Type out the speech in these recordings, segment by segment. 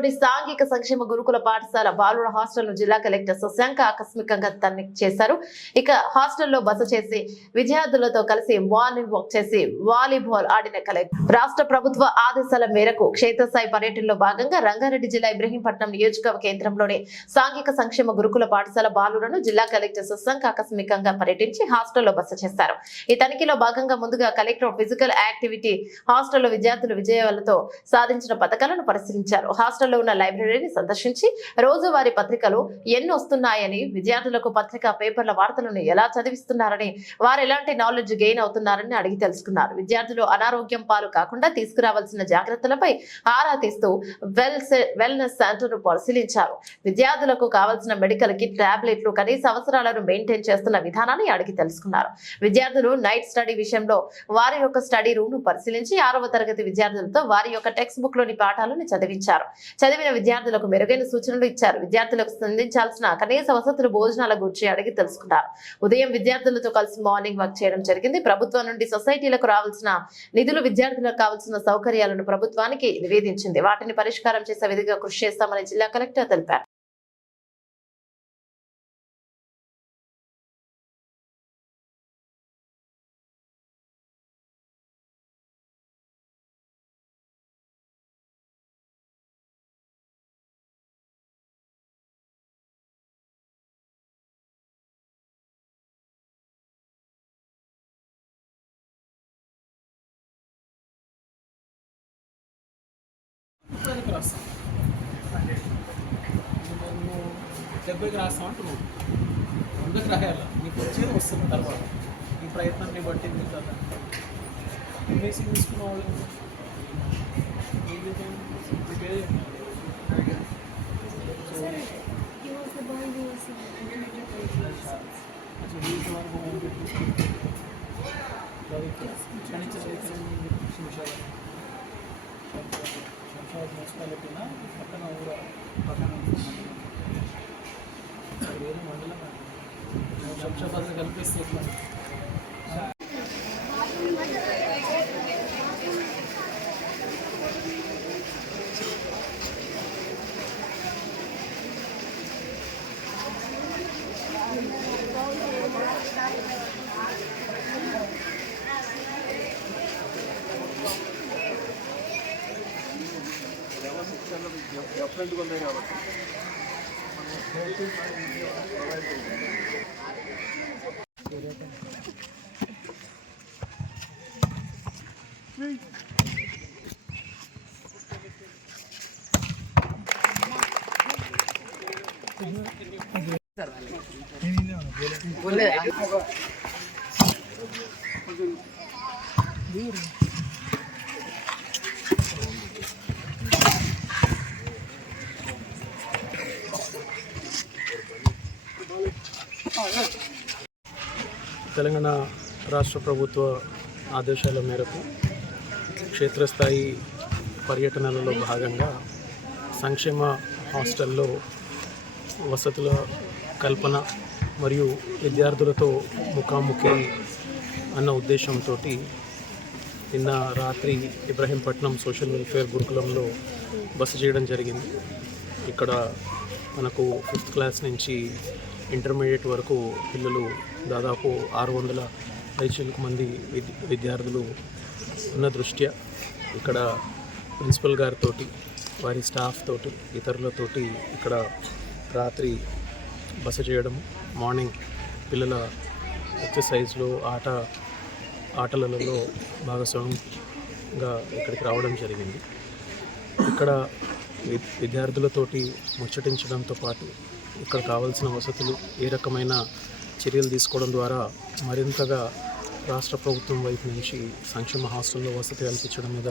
పట్టణంలోని సాంఘిక సంక్షేమ గురుకుల పాఠశాల బాలుర హాస్టల్ను జిల్లా కలెక్టర్ శశాంక ఆకస్మికంగా తనిఖీ చేశారు. ఇక హాస్టల్లో బస చేసి విద్యార్థులతో కలిసి మార్నింగ్ వాక్ చేసి వాలీబాల్ ఆడిన కలెక్టర్ రాష్ట్ర ప్రభుత్వ ఆదేశాల మేరకు క్షేత్రస్థాయి పర్యటనలో భాగంగా రంగారెడ్డి జిల్లా ఇబ్రహీంపట్నం నియోజకవర్గ కేంద్రంలోని సాంఘిక సంక్షేమ గురుకుల పాఠశాల బాలులను జిల్లా కలెక్టర్ శశాంక ఆకస్మికంగా పర్యటించి హాస్టల్లో బస చేశారు. ఈ తనిఖీలో భాగంగా ముందుగా కలెక్టర్ ఫిజికల్ యాక్టివిటీ హాస్టల్లో విద్యార్థులు విజయాలతో సాధించిన పథకాలను పరిశీలించారు. హాస్టల్లో ఉన్న లైబ్రరీని సందర్శించి రోజువారీ పత్రికలు ఎన్ని వస్తున్నాయని, విద్యార్థులకు పత్రికా పేపర్ల వార్తలను ఎలా చదివిస్తున్నారని, వారు ఎలాంటి నాలెడ్జ్ గెయిన్ అవుతున్నారని అడిగి తెలుసుకున్నారు. విద్యార్థులు అనారోగ్యం పాలు కాకుండా తీసుకురావాల్సిన జాగ్రత్తలపై ఆరా తీస్తూ వెల్నెస్ సెంటర్ ను పరిశీలించారు. విద్యార్థులకు కావాల్సిన మెడికల్ కిట్, టాబ్లెట్లు, కనీస అవసరాలను మెయింటైన్ చేస్తున్న విధానాన్ని అడిగి తెలుసుకున్నారు. విద్యార్థులు నైట్ స్టడీ విషయంలో వారి యొక్క స్టడీ రూమ్ ను పరిశీలించి 6వ తరగతి విద్యార్థులతో వారి యొక్క టెక్స్ట్ బుక్ లోని పాఠాలను చదివించారు. చదివిన విద్యార్థులకు మెరుగైన సూచనలు ఇచ్చారు. విద్యార్థులకు అందించాల్సిన కనీస వసతులు, భోజనాల గురించి అడిగి తెలుసుకున్నారు. ఉదయం విద్యార్థులతో కలిసి మార్నింగ్ వాక్ చేయడం జరిగింది. ప్రభుత్వం నుండి సొసైటీలకు రావాల్సిన నిధులు, విద్యార్థులకు కావాల్సిన సౌకర్యాలను ప్రభుత్వానికి నివేదించింది. వాటిని పరిష్కారం చేసే విధిగా కృషి చేస్తామని జిల్లా కలెక్టర్ తెలిపారు. రాస్తాం 70కి రాస్తాం అంటున్నావు. 100కి రాయాలి. నీకు వచ్చేది వస్తుంది తర్వాత. ఈ ప్రయత్నాన్ని బట్టి మీకు కదా ఎంఎస్సీ తీసుకున్న వాళ్ళు మున్సిపాలిటీనా పక్కన ఊర పక్కన వేరే మండలం శంషాబాద్ కల్పిస్తే డిఫరెంట్గా ఉన్నాయి కాబట్టి తెలంగాణ రాష్ట్ర ప్రభుత్వ ఆదేశాల మేరకు క్షేత్రస్థాయి పర్యటనలలో భాగంగా సంక్షేమ హాస్టల్లో వసతుల కల్పన మరియు విద్యార్థులతో ముఖాముఖి అన్న ఉద్దేశంతో నిన్న రాత్రి ఇబ్రహీంపట్నం సోషల్ వెల్ఫేర్ గురుకులంలో బస చేయడం జరిగింది. ఇక్కడ మనకు 5th క్లాస్ నుంచి ఇంటర్మీడియట్ వరకు పిల్లలు దాదాపు 600 మంది విద్యార్థులు ఉన్న దృష్ట్యా ఇక్కడ ప్రిన్సిపల్ గారితో, వారి స్టాఫ్ తోటి, ఇతరులతోటి ఇక్కడ రాత్రి బస చేయడం, మార్నింగ్ పిల్లల ఎక్సర్సైజ్లో ఆటలలో భాగస్వామ్యంగా ఇక్కడికి రావడం జరిగింది. ఇక్కడ విద్యార్థులతోటి ముచ్చటించడంతో పాటు ఇక్కడ కావాల్సిన వసతులు, ఏ రకమైన చర్యలు తీసుకోవడం ద్వారా మరింతగా రాష్ట్ర ప్రభుత్వం వైపు నుంచి సంక్షేమ హాస్టల్లో వసతి కల్పించడం మీద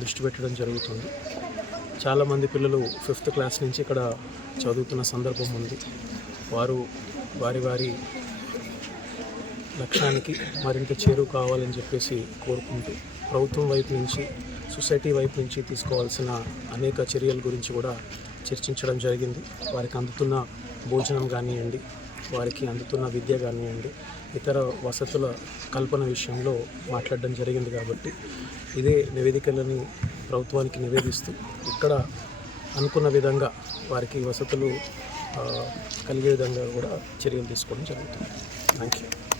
దృష్టి పెట్టడం జరుగుతుంది. చాలామంది పిల్లలు 5th క్లాస్ నుంచి ఇక్కడ చదువుతున్న సందర్భం ఉంది. వారు వారి లక్ష్యానికి మరింత చేరువ కావాలని చెప్పేసి కోరుకుంటూ ప్రభుత్వం వైపు నుంచి, సొసైటీ వైపు నుంచి తీసుకోవాల్సిన అనేక చర్యల గురించి కూడా చర్చించడం జరిగింది. వారికి అందుతున్న భోజనం కానివ్వండి, వారికి అందుతున్న విద్య కానివ్వండి, ఇతర వసతుల కల్పన విషయంలో మాట్లాడడం జరిగింది. కాబట్టి ఇదే నివేదికలను ప్రభుత్వానికి నివేదిస్తూ ఇక్కడ అనుకున్న విధంగా వారికి వసతులు కలిగే విధంగా కూడా చర్యలు తీసుకోవడం జరుగుతుంది. Thank you.